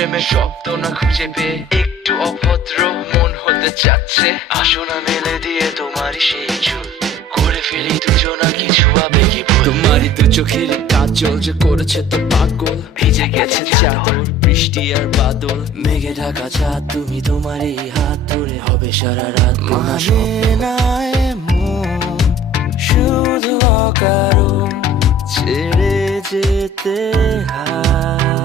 প্রেমের শব্দ না খুঁজে পেয়ে একটু অভদ্র মন হতে চাচ্ছে। আসো না মেলে দিয়ে তোমারই সেই চুল, করে ফেলি দুজনা কিছু আবেগী ভুল। তোমারই দু চোখের কাজল যে করেছে তো পাগল, ভিজে গেছে চাদর বৃষ্টি আর বাদল, মেঘে ঢাকা চাঁদ তুমি তোমার এই হাত ধরে হবে সারা রাত। মানে না এমন শুধু অকারণ ছেড়ে যেতে হয়।